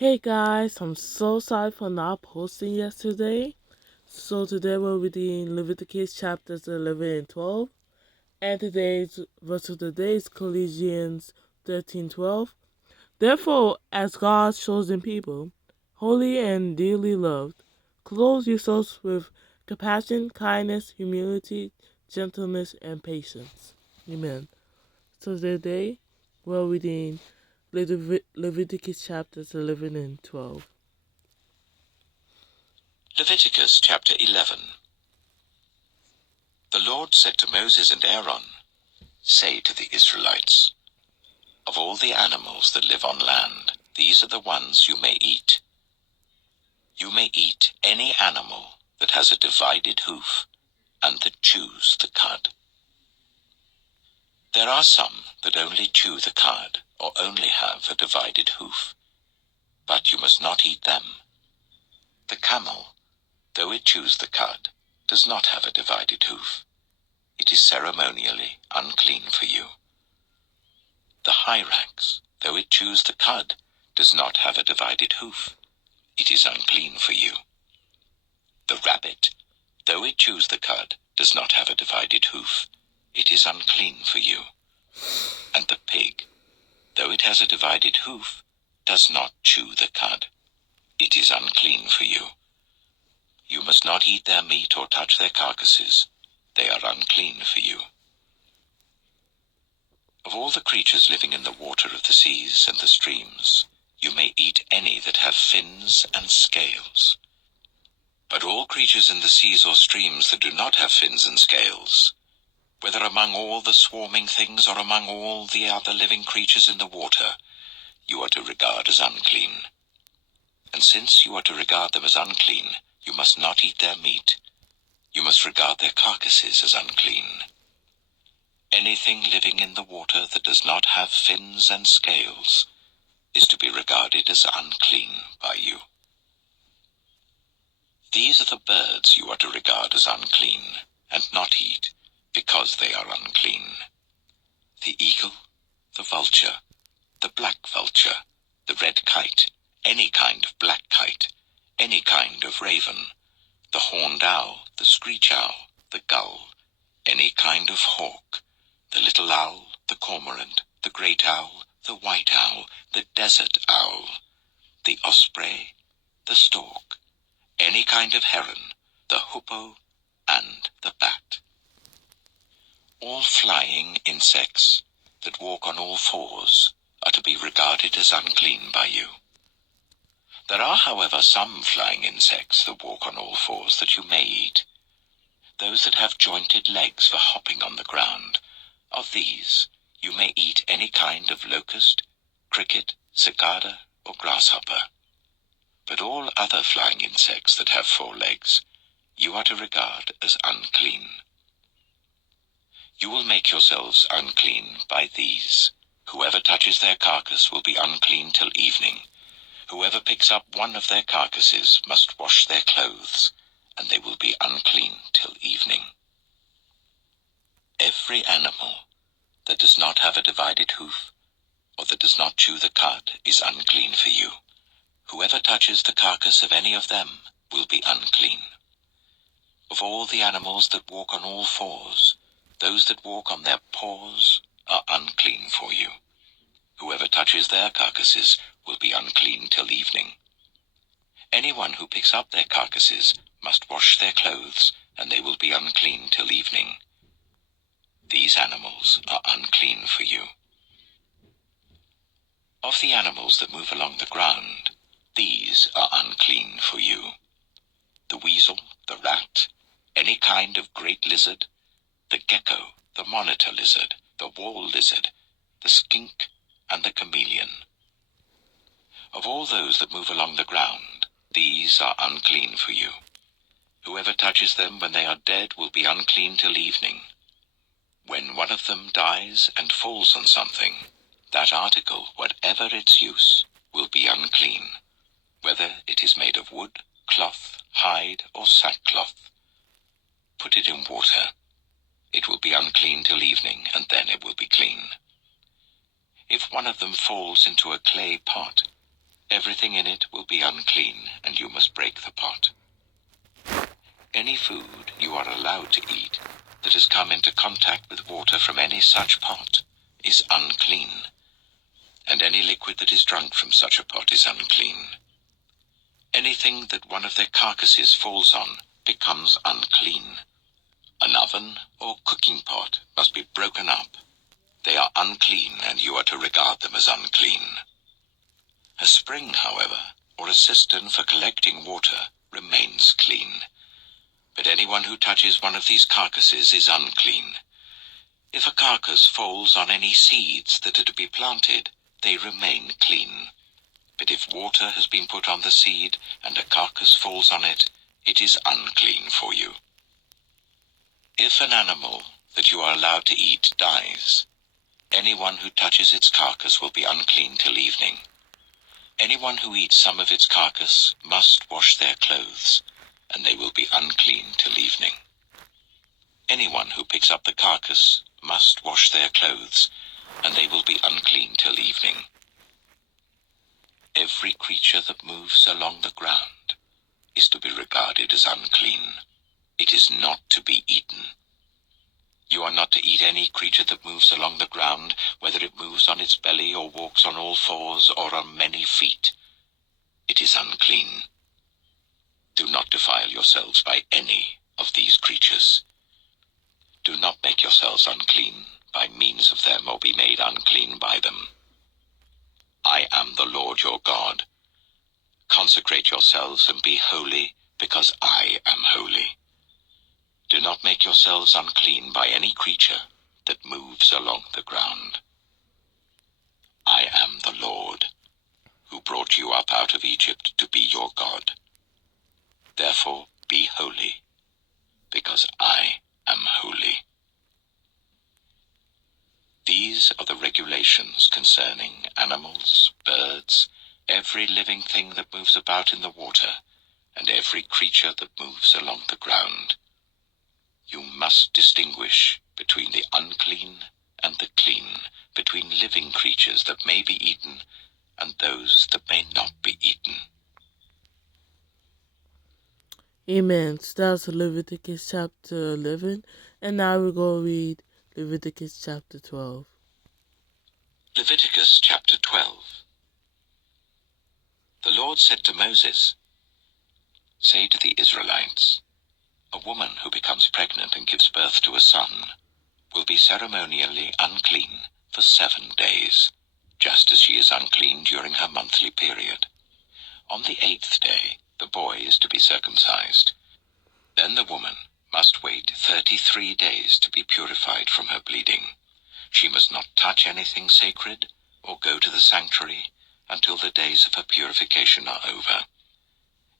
Hey guys, I'm so sorry for not posting yesterday. So today we're reading Leviticus Chapters 11 and 12. And today's verse of the day is Colossians 13:12. Therefore, as God's chosen people, holy and dearly loved, clothe yourselves with compassion, kindness, humility, gentleness, and patience. Amen. So today we're reading Leviticus chapters 11 and 12. Leviticus chapter 11. The Lord said to Moses and Aaron, "Say to the Israelites, of all the animals that live on land, these are the ones you may eat. You may eat any animal that has a divided hoof and that chews the cud. There are some that only chew the cud or only have a divided hoof, but you must not eat them. The camel, though it chews the cud, does not have a divided hoof. It is ceremonially unclean for you. The hyrax, though it chews the cud, does not have a divided hoof. It is unclean for you. The rabbit, though it chews the cud, does not have a divided hoof. It is unclean for you. And the pig, though it has a divided hoof, does not chew the cud. It is unclean for you. You must not eat their meat or touch their carcasses. They are unclean for you. Of all the creatures living in the water of the seas and the streams, you may eat any that have fins and scales. But all creatures in the seas or streams that do not have fins and scales, whether among all the swarming things or among all the other living creatures in the water, you are to regard as unclean. And since you are to regard them as unclean, you must not eat their meat. You must regard their carcasses as unclean. Anything living in the water that does not have fins and scales is to be regarded as unclean by you. These are the birds you are to regard as unclean and not eat, because they are unclean: the eagle, the vulture, the black vulture, the red kite, any kind of black kite, any kind of raven, the horned owl, the screech owl, the gull, any kind of hawk, the little owl, the cormorant, the great owl, the white owl, the desert owl, the osprey, the stork, any kind of heron, the hoopoe, and the bat. All flying insects that walk on all fours are to be regarded as unclean by you. There are, however, some flying insects that walk on all fours that you may eat. Those that have jointed legs for hopping on the ground. Of these you may eat any kind of locust, cricket, cicada, or grasshopper. But all other flying insects that have 4 legs you are to regard as unclean. You will make yourselves unclean by these. Whoever touches their carcass will be unclean till evening. Whoever picks up one of their carcasses must wash their clothes, and they will be unclean till evening. Every animal that does not have a divided hoof, or that does not chew the cud, is unclean for you. Whoever touches the carcass of any of them will be unclean. Of all the animals that walk on all fours, those that walk on their paws are unclean for you. Whoever touches their carcasses will be unclean till evening. Anyone who picks up their carcasses must wash their clothes, and they will be unclean till evening. These animals are unclean for you. Of the animals that move along the ground, these are unclean for you: the weasel, the rat, any kind of great lizard, the gecko, the monitor lizard, the wall lizard, the skink, and the chameleon. Of all those that move along the ground, these are unclean for you. Whoever touches them when they are dead will be unclean till evening. When one of them dies and falls on something, that article, whatever its use, will be unclean, whether it is made of wood, cloth, hide, or sackcloth. Put it in water. It will be unclean till evening, and then it will be clean. If one of them falls into a clay pot, Everything in it will be unclean, and you must break the pot. Any food you are allowed to eat that has come into contact with water from any such pot is unclean, and any liquid that is drunk from such a pot is unclean. Anything that one of their carcasses falls on becomes unclean. An oven or cooking pot must be broken up. They are unclean, and you are to regard them as unclean. A spring, however, or a cistern for collecting water remains clean. But anyone who touches one of these carcasses is unclean. If a carcass falls on any seeds that are to be planted, they remain clean. But if water has been put on the seed and a carcass falls on it, it is unclean for you. If an animal that you are allowed to eat dies, anyone who touches its carcass will be unclean till evening. Anyone who eats some of its carcass must wash their clothes, and they will be unclean till evening. Anyone who picks up the carcass must wash their clothes, and they will be unclean till evening. Every creature that moves along the ground is to be regarded as unclean. It is not to be eaten. You are not to eat any creature that moves along the ground, whether it moves on its belly or walks on all fours or on many feet. It is unclean. Do not defile yourselves by any of these creatures. Do not make yourselves unclean by means of them, or be made unclean by them. I am the Lord your God. Consecrate yourselves and be holy, because I am holy. Do not make yourselves unclean by any creature that moves along the ground. I am the Lord, who brought you up out of Egypt to be your God. Therefore be holy, because I am holy. These are the regulations concerning animals, birds, every living thing that moves about in the water, and every creature that moves along the ground. You must distinguish between the unclean and the clean, between living creatures that may be eaten and those that may not be eaten. Amen. So that's Leviticus chapter 11, and now we're going to read Leviticus chapter 12. Leviticus chapter 12. The Lord said to Moses, "Say to the Israelites, a woman who becomes pregnant and gives birth to a son will be ceremonially unclean for 7 days, just as she is unclean during her monthly period. On the 8th day, the boy is to be circumcised. Then the woman must wait 33 days to be purified from her bleeding. She must not touch anything sacred or go to the sanctuary until the days of her purification are over.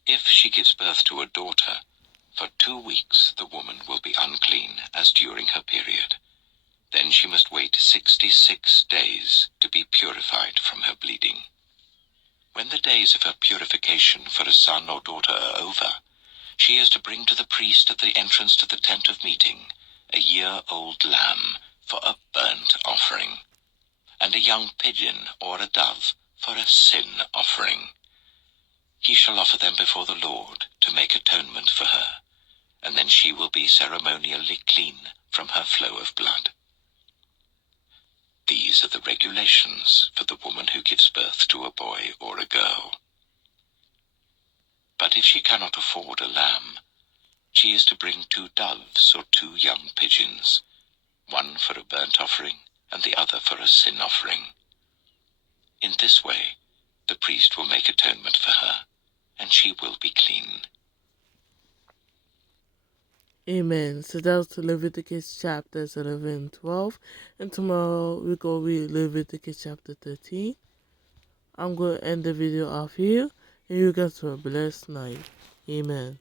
If she gives birth to a daughter, for 2 weeks the woman will be unclean as during her period. Then she must wait 66 days to be purified from her bleeding. When the days of her purification for a son or daughter are over, she is to bring to the priest at the entrance to the tent of meeting a year-old lamb for a burnt offering, and a young pigeon or a dove for a sin offering. He shall offer them before the Lord to make atonement for her, and then she will be ceremonially clean from her flow of blood. These are the regulations for the woman who gives birth to a boy or a girl. But if she cannot afford a lamb, she is to bring 2 doves or 2 young pigeons, one for a burnt offering and the other for a sin offering. In this way, the priest will make atonement for her, and she will be clean." Amen. So that's Leviticus chapters 11 and 12. And tomorrow we're going to read Leviticus chapter 13. I'm going to end the video off here. And you guys have a blessed night. Amen.